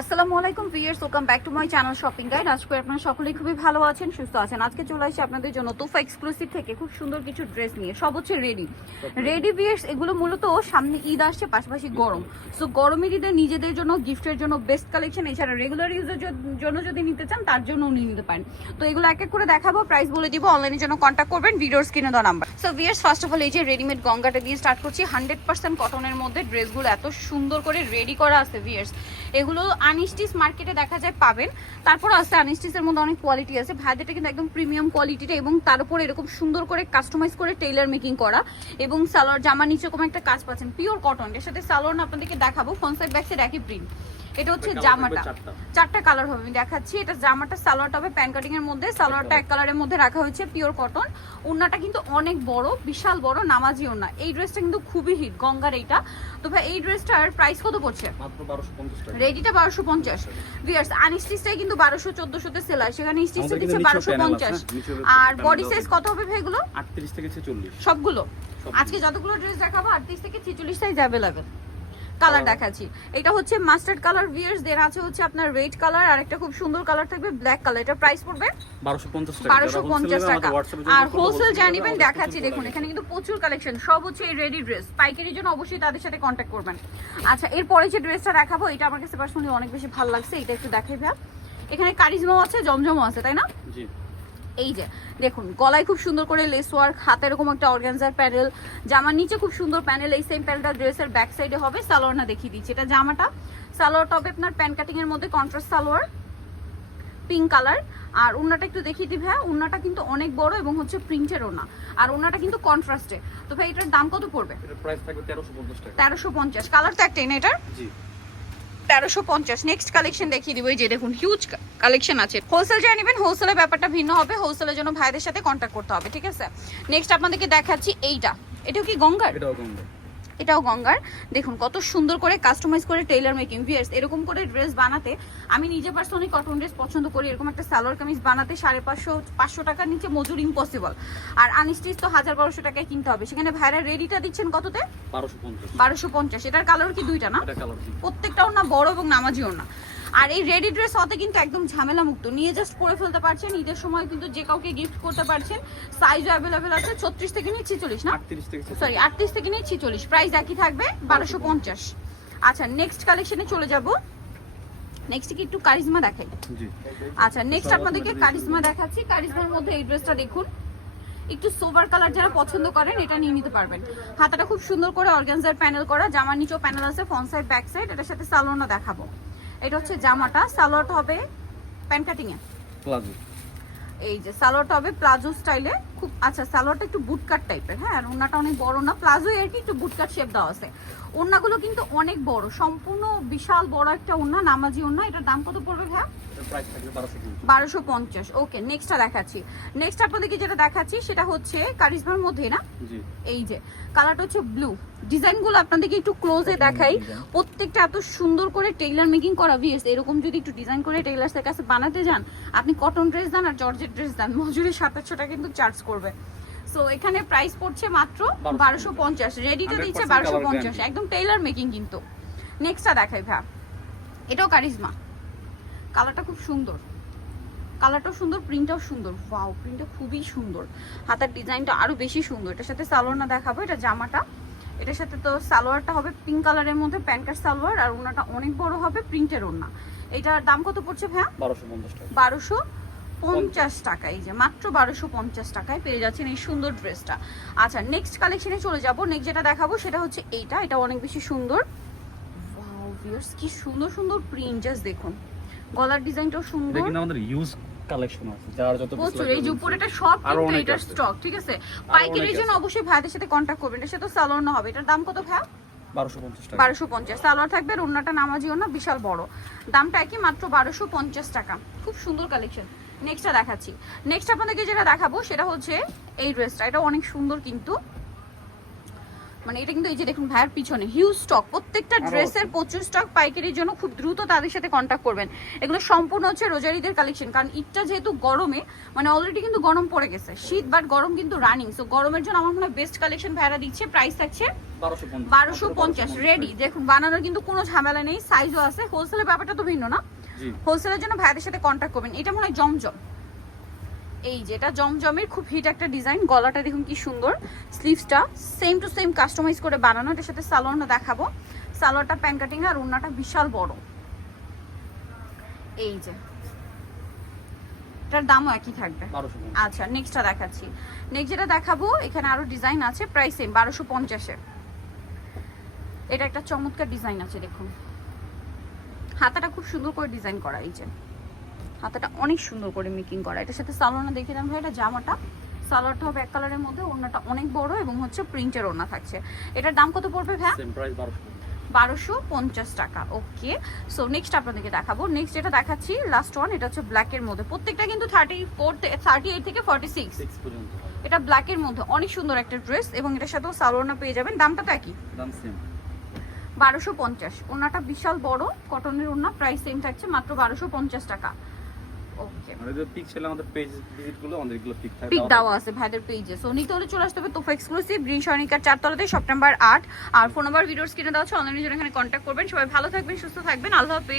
আসসালামু আলাইকুম viewers welcome back to my channel shopping guide আজকে আপনারা সকলেই খুবই ভালো আছেন সুস্থ আছেন। আজকে চলে আসি আপনাদের জন্য তোফা এক্সক্লুসিভ থেকে খুব সুন্দর কিছু ড্রেস নিয়ে। সব হচ্ছে রেডি রেডি ভিউয়ার্স এগুলো মূলত সামনে ঈদ আসছে পাশাপাশি গরম। সো গরমের ঈদে নিজেদের জন্য গিফটের জন্য বেস্ট কালেকশন এছাড়া রেগুলার ইউজের জন্য যদি নিতে চান তার জন্য উনি নিতে পারেন। তো এগুলো এক এক করে দেখাবো প্রাইস বলে দিব অনলাইনের জন্য কন্ট্যাক্ট করবেন ভিডিওর স্ক্রিনে দেওয়া number so viewers first of all এই যে রেডিমেড গঙ্গাটা দিয়ে স্টার্ট করছি হান্ড্রেড পার্সেন্ট কটনের মধ্যে ড্রেসগুলো এত সুন্দর করে রেডি করা আছে ভিউয়ার্স এগুলো আনস্টিচ মার্কেটে দেখা যায় পাবেন। তারপর আছে আনিস্টিসের মধ্যে অনেক কোয়ালিটি আছে। ভাইদেরটা কিন্তু একদম প্রিমিয়াম কোয়ালিটিটা এবং তার উপর এরকম সুন্দর করে কাস্টমাইজ করে টেইলার মেকিং করা এবং সালোয়ার জামা নিচে কোনো একটা কাজ পাচ্ছেন পিওর কটন এর সাথে সালোয়ার আপনাদেরকে দেখাবো ফ্রন্ট সাইড ব্যাক সাইড একই প্রিন্ট এটা হচ্ছে জামাটা। চারটা। কালার হবে আমি দেখাচ্ছি। এটা জামাটা সালোয়ারটা হবে প্যান কাটিং এর মধ্যে সালোয়ারটা এক কালারের মধ্যে রাখা হয়েছে পিওর কটন ওড়নাটা কিন্তু অনেক বড় বিশাল বড় নামাজি ওড়না। এই ড্রেসটা কিন্তু খুবই হিট গঙ্গার এইটা। তো ভাই এই ড্রেসটার প্রাইস কত পড়ছে? রেডিটা বারোশো পঞ্চাশ ভিয়ার্স আনস্টিচটাই কিন্তু বারোশো চোদ্দশোতে সেল হয়। সেখানে স্টিচটা দিচ্ছে বারোশো পঞ্চাশ। আর বডি সাইজ কত হবে ভাইগুলো আটত্রিশ থেকে ছেচল্লিশ। সবগুলো। আজকে যতগুলো ড্রেস দেখাবো আটত্রিশ থেকে ছেচল্লিশ সাইজ অ্যাভেলেবেল কালার দেখাচ্ছি। এটা হচ্ছে মাস্টার্ড কালার ভিয়ার্স দের আছে হচ্ছে আপনার রেড কালার আর একটা খুব সুন্দর কালার থাকবে ব্ল্যাক কালার এটা প্রাইস পড়বে বারোশো পঞ্চাশ টাকা। বারোশো যারা পঞ্চাশ wholesale টাকা। আর হোলসেল জানিবেন দেখাচ্ছি দেখুন এখানে কিন্তু প্রচুর কালেকশন সব হচ্ছে এই রেডি ড্রেস পাইকারির জন্য অবশ্যই তাদের সাথে কন্ট্যাক্ট করবেন। আচ্ছা এরপরে যে ড্রেসটা দেখাবো এটা আমার কাছে পার্সোনালি অনেক বেশি ভালো লাগছে। এটা একটু দেখাই ভাই এখানে কারিজমাও আছে জমজমও আছে তাই না? জি। এই যে দেখুন গলায় খুব সুন্দর করে লেস ওয়ার্ক হাতে এরকম একটা অর্গানজার প্যানেল জামার নিচে খুব সুন্দর প্যানেল এই সেম প্যানেলটা ড্রেসের ব্যাক সাইডে হবে সালোয়ার না দেখিয়ে দিচ্ছি এটা জামাটা। সালোয়ারটা হবে আপনার প্যান্ট কাটিং এর মধ্যে কন্ট্রাস্ট সালোয়ার পিঙ্ক কালার আর ওনাটা একটু দেখিয়ে দিবে হ্যাঁ ওনাটা কিন্তু অনেক বড় এবং হচ্ছে প্রিন্টের ওনা আর ওনাটা কিন্তু কন্ট্রাস্টে তো ভাই এটার দাম কত পড়বে? প্রাইস থাকবে তেরোশো পঞ্চাশ কালার তো একটাই না এটার? জি। তেরোশো পঞ্চাশ। নেক্সট কালেকশন দেখিয়ে দিব। এই যে দেখুন হিউজ কালেকশন আছে। হোলসেল যা নেবেন হোলসেলের ব্যাপারটা ভিন্ন হবে। হোলসেলের জন্য ভাইদের সাথে কন্ট্যাক্ট করতে হবে, ঠিক আছে? নেক্সট আপনাদেরকে দেখাচ্ছি এইটা। এটাও কি গঙ্গার? এটাও কমবে এটাও গঙ্গার। দেখুন কত সুন্দর করে কাস্টমাইজ করে টেইলার মেকিং ভিয়ার্স এরকম করে ড্রেস বানাতে আমি নিজে পার্সোনালি কটন ড্রেস পছন্দ করি এরকম একটা সালোয়ার কামিজ বানাতে সাড়ে পাঁচশো পাঁচশো টাকার নিচে মজুর ইম্পসিবল আর আনস্টিচ তো হাজার বারোশো টাকায় কিনতে হবে। সেখানে ভাইরা রেডিটা দিচ্ছেন কততে? বারোশো পঞ্চাশ। এটার কালার কি দুইটা না? প্রত্যেকটা ওর প্রত্যেকটাও না বড় এবং নামাজিও না আর এই রেডি ড্রেস হতে কিন্তু একদম ঝামেলা মুক্ত নিয়ে জাস্ট পরে ফেলতে পারছেন ঈদের সময় কিন্তু যে কাউকে গিফট করতে পারছেন সাইজও অ্যাভেলেবেল আছে ছত্রিশ থেকে নিয়ে ছিচল্লিশ না? সরি আটত্রিশ থেকে নিয়ে ছিচল্লিশ। প্রাইস একই থাকবে বারোশো পঞ্চাশ। আচ্ছা নেক্সট কালেকশনে চলে যাব। নেক্সট কি একটু কারিজমা দেখাই? আচ্ছা নেক্সট আপনাদেরকে কারিজমা দেখাচ্ছি। কারিজমার মধ্যে এই ড্রেসটা দেখুন। একটু সোভার কালার যারা পছন্দ করেন এটা নিয়ে নিতে পারবেন। হাতাটা খুব সুন্দর করে অর্গানজার প্যানেল করা জামার নিচেও প্যানেল আছে ফ্রন্ট সাইড ব্যাক সাইড এটার সাথে সালোয়ারটা দেখাবো। এটা হচ্ছে জামাটা সালোয়ারটা হবে প্যান্ট কাটিং এ। প্লাজো। এই যে সালোয়ারটা হবে প্লাজো স্টাইলে। খুব আচ্ছা সালোয়ারটা একটু বুটকাট টাইপের হ্যাঁ? আর ওনাটা অনেক বড় না। প্লাজো এর কি একটু বুটকাট শেপ দেওয়া আছে। ওনাগুলো কিন্তু অনেক বড় সম্পূর্ণ বিশাল বড় একটা ওনা নামাজি ওনা এটার দাম কত পড়বে ভাইয়া? এটার প্রাইস থাকবে ওকে নেক্সটটা দেখাচ্ছি। নেক্সট আপনাদেরকে যেটা দেখাচ্ছি সেটা হচ্ছে কারিজমার মধ্যে না? জি। এই যে কালারটা হচ্ছে ব্লু ডিজাইনগুলো আপনাদেরকে একটু ক্লোজে দেখাই। প্রত্যেকটা এত সুন্দর করে টেইলার মেকিং করা ভিএস এরকম যদি একটু ডিজাইন করে টেইলার্সের কাছে বানাতে যান আপনি কটন ড্রেস দেন আর জর্জের ড্রেস দেন মজুরি সাতাশশো টাকা কিন্তু চার্জ করবে। সো এখানে প্রাইস পড়ছে মাত্র বারোশো পঞ্চাশ। রেডিটা দিচ্ছে বারোশো পঞ্চাশ একদম টেইলার মেকিং কিন্তু। নেক্সটটা দেখাই ভ্যা এটাও কারিজমা। কালারটা খুব সুন্দর। কালারটাও সুন্দর প্রিন্টটাও সুন্দর। ওয়াও প্রিন্টটা খুবই সুন্দর। হাতার ডিজাইনটা আরও বেশি সুন্দর। এটার সাথে সালোয়ার না দেখাবো এটা জামাটা। এটার সাথে তো সালোয়ারটা হবে পিঙ্ক কালারের মধ্যে প্যান্ট কাট সালোয়ার আর ওনাটা অনেক বড় হবে প্রিন্টের ওনা এটার দাম কত পড়ছে ভাইয়া? বারোশো পঞ্চাশ টাকা। এই যে মাত্র বারোশো পঞ্চাশ টাকায় পেয়ে যাচ্ছেন এই সুন্দর ড্রেসটা। আচ্ছা নেক্সট কালেকশনে চলে যাব। নেক্সট যেটা দেখাবো সেটা হচ্ছে এইটা। এটা অনেক বেশি সুন্দর। কি সুন্দর সুন্দর প্রিন্ট জাস্ট দেখুন। গলার ডিজাইনটাও সুন্দর। এটা কিন্তু আমাদের ইউজ কালেকশন আছে যার যত প্রচুর এই যে। উপরেটা সব কিন্তু এটার স্টক ঠিক আছে? পাইকারির জন্য অবশ্যই ভাইদের সাথে কন্ট্যাক্ট করবেন। এটা তো সালোয়ার না হবে এটার দাম কত বারোশো পঞ্চাশ টাকা। বারোশো পঞ্চাশ। সালোয়ার থাকবে আর ওনাটা নামাজিও না বিশাল বড়। দামটা একই মাত্র বারোশো পঞ্চাশ টাকা। খুব সুন্দর কালেকশন নেক্সটটা দেখাচ্ছি। নেক্সট আপনাদেরকে যেটা দেখাবো সেটা হচ্ছে এই ড্রেসটা এটা অনেক সুন্দর কিন্তু। মানে এটা কিন্তু এই যে দেখুন ভাইয়ের পিছনে হিউজ স্টক প্রত্যেকটা ড্রেসের প্রচুর স্টক পাইকারির জন্য খুব দ্রুত তাদের সাথে কন্ট্যাক্ট করবেন। এগুলো সম্পূর্ণ হচ্ছে রোজারিদের কালেকশন কারণ ঈদটা যেহেতু গরমে মানে অলরেডি কিন্তু গরম পড়ে গেছে। শীত বাট গরম কিন্তু রানিং সো গরমের জন্য আমার মনে হয় বেস্ট কালেকশন ভাইরা দিচ্ছে প্রাইস থাকছে বারোশো পঞ্চাশ। রেডি দেখুন বানানোর কিন্তু কোনো ঝামেলা নেই সাইজও আছে। হোলসেলের ব্যাপারটা তো ভিন্ন না। হোলসেলের জন্য ভাইয়াদের সাথে কন্ট্যাক্ট করবেন। এটা মনে হয় জমজম। এই যে এটা জমজমের খুব হিট একটা ডিজাইন গলাটা দেখুন কি সুন্দর। স্লিভসটা সেম টু সেম কাস্টমাইজ করে বানানো। এটার সাথে সালোয়ারটা দেখাবো। সালোয়ারটা প্যান কাটিং আর ওড়নাটা বিশাল বড়। এই যে। এটার দামও একই থাকবে। আচ্ছা নেক্সটটা দেখাচ্ছি। নেক্সট যেটা দেখাবো এখানে আরও ডিজাইন আছে প্রাইস সেম বারোশো পঞ্চাশে। এটা একটা চমৎকার ডিজাইন আছে দেখুন। হাতাটা খুব সুন্দর করে ডিজাইন করা এই যে। হাতাটা অনেক সুন্দর করে মেকিং করা। এটার সাথে সালোয়ারটা দেখে দেন ভাই এটা জামাটা। সালোয়ারটা হবে এক কালারের মধ্যে ওড়নাটা অনেক বড় এবং হচ্ছে প্রিন্টের ওড়না থাকছে। এটার দাম কত পড়বে ভাই বারোশো পঞ্চাশ। টাকা ওকে সো নেক্সট আপনাদেরকে দেখাবো। নেক্সট যেটা দেখাচ্ছি লাস্ট ওয়ান এটা হচ্ছে ব্ল্যাকের মধ্যে। প্রত্যেকটা কিন্তু থার্টি ফোর থার্টি এইট থেকে ফর্টি সিক্স। এটা ব্ল্যাকের মধ্যে অনেক সুন্দর একটা ড্রেস এবং এটার সাথেও সালোয়ারনা পেয়ে যাবেন। দামটা তো একই। দাম সেম বারোশো পঞ্চাশ। ওনাটা বিশাল বড় কটনের ওনা প্রাইস সেম থাকছে মাত্র বারোশো পঞ্চাশ টাকা। ওকে আমাদের পেজ ভিজিট করলে আমাদের পিক থাকে পিক দেওয়া আছে ভাইদের পেজে সো নিতে হলে চলে আসতে হবে তোফা এক্সক্লুসিভ গ্রিন সনিকার চারতলাতে সেপ্টেম্বর আট। আর ফোন নাম্বার ভিডিওর কিনে দেওয়া আছে জন্য এখানে কন্ট্যাক্ট করবেন। সবাই ভালো থাকবেন সুস্থ থাকবেন। আল্লাহ হাফেজ।